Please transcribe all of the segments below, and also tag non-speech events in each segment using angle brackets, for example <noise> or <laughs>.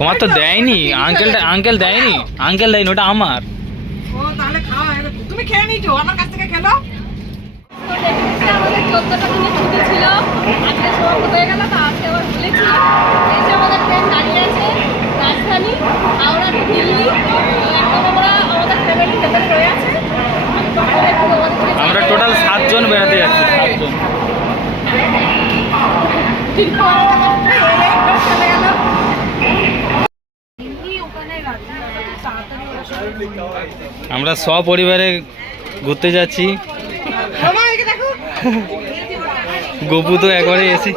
তোমার তো দেয়নি আঙ্কেলটা আঙ্কেল দেয়নি আঙ্কেল দেয়নি ওটা আমার। ও তাহলে খাওয়া তুমি খেয়ে নিছো আমার কাছ থেকে খেলো। হয়ে রাজধানী হাওড়া দিল্লি। এখন আমরা আমাদের ফ্যামিলি আমরা সপরিবারে ঘুরতে যাচ্ছি। গপু তো একবারে এসি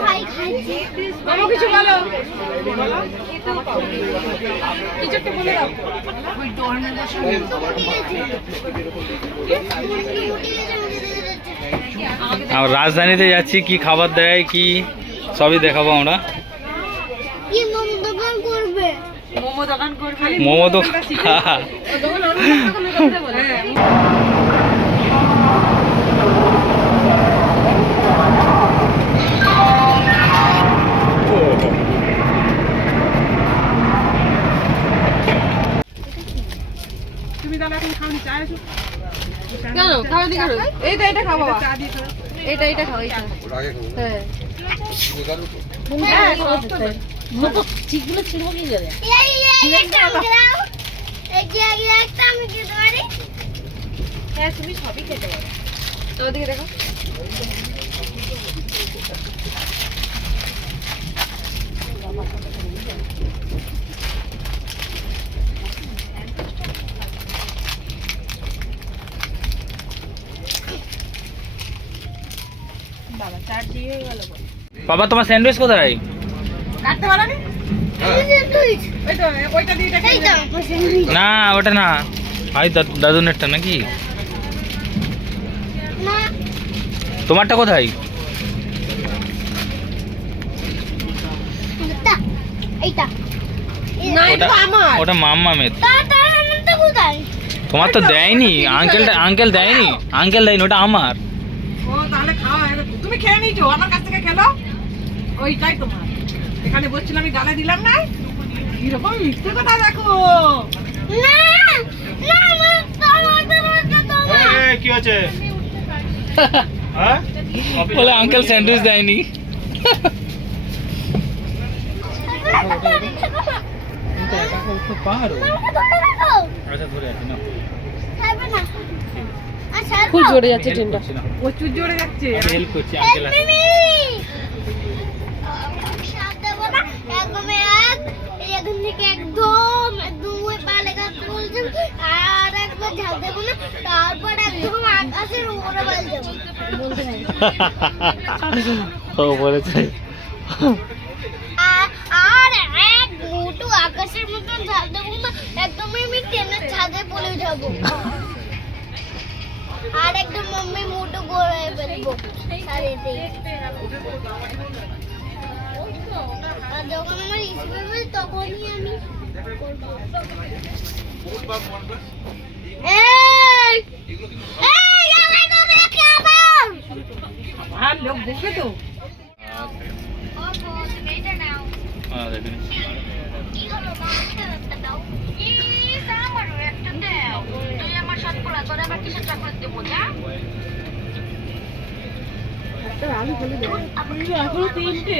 আর রাজধানীতে যাচ্ছি, কি খাবার দেয়, কি সবই দেখাবো আমরা কি মোম দোকান করবে মোমো দোকান করবে <laughs> এইটা এটা খাব। এটা এটা খাও এটা। হ্যাঁ। ছিড়বো কি করে হ্যাঁ তুমি সবই খেতে পারো। তো ওদিকে দেখো। বাবা তোমার স্যান্ডউইচ কোথায়? কাটতে পারো নি? ওটা না। ভাই দাদু- দাদুনেরটা নাকি? তোমারটা কোথায়? ওটা মাম্মামের। তোমার তো দেয়নি। আঙ্কেল আঙ্কেল দেয়নি। আঙ্কেল দেয়নি ওটা আমার। ও তাহলে খাওয়া তুমি খেয়ে নিয়েছো আমার কাছ থেকে খেলো। ওইটাই তোমার। এখানে বসছিলাম আমি গালে দিলাম না? কীরকম মিথ্যে কথা দেখো। কি হচ্ছে? বলে আঙ্কেল স্যান্ডউইচ দেয়নি। আচ্ছা খুব জোরে যাচ্ছে ট্রেনটা প্রচুর জোরে যাচ্ছে। হেল্প করছি আঙ্কেল আছে মিমি সাত দেবো না একদমে এক এই থেকে একদম একদম ওই পালে গাছ বলছেন আর একবার ঝাল দেবো না তারপর একদম আকাশের উপরে বাল যাব। ও বলেছে। আর এক মোটু আকাশের মতন ঝাল দেবো না একদমই আমি ট্রেনের ছাদে পড়ে যাব। আর একদম মাম্মি মোটু গড়ায় ফেলব। আর যখন আমার স্কুল হবে তখনই আমি? এখনও তিনটে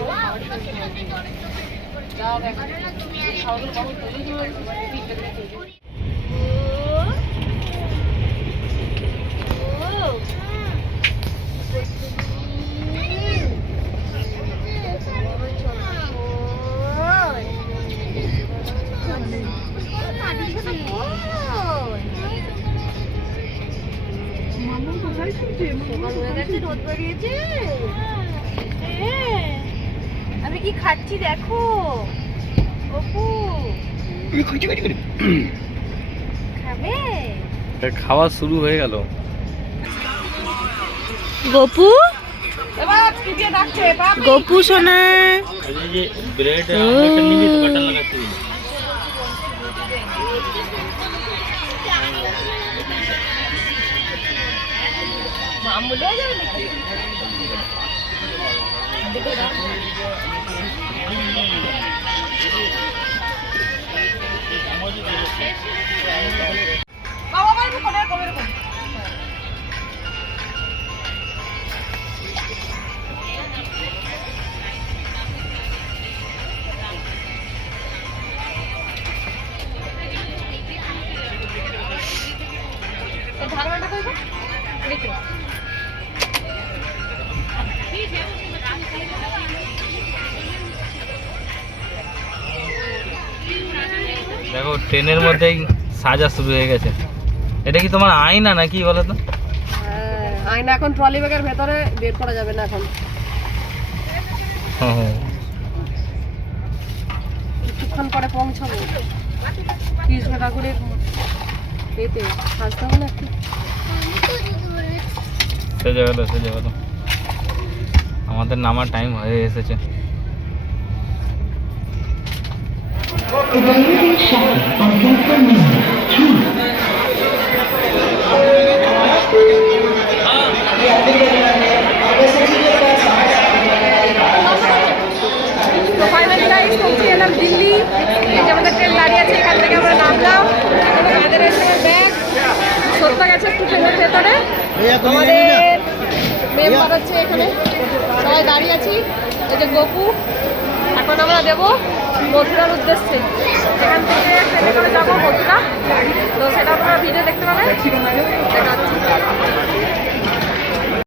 ওয়াও, সত্যি সত্যি তো অনেক আর আমি কি খাচ্ছি দেখো? অপু। খাবে? খাওয়া শুরু হয়ে গেল। গপু? গপু সোনা। ব্রেড বাবা বাবা কোনে কোনে কোনে ধারণাটা কইব দেখো ট্রেনের মধ্যেই সাজা শুরু হয়ে গেছে। এটা কি তোমার আয়না নাকি বলো তো? হ্যাঁ, আয়না এখন ট্রলি ব্যাগের ভেতরে বের করা যাবে না এখন। হ্যাঁ। কিছুক্ষণ পরে পৌঁছাবো। কৃষ্ণ ঠাকুরের এতে সাজতে হবে না একটু? সেজে গেলো সেজে গেলো আমাদের নামার টাইম হয়ে এসেছে। আমাদের ট্রেন আছে এখান থেকে আমরা ব্যাগ সত্যা গেছে। ভেতরে আমাদের মেম্বার হচ্ছে এখানে দাঁড়িয়ে আছি। এই যে গপু, এখন আমরা দেবো মথুরার উদ্দেশ্যে। এখান থেকে ট্রেনে করে যাব মথুরা। তো সেটা আপনারা ভিডিও দেখতে পাবেন। দেখা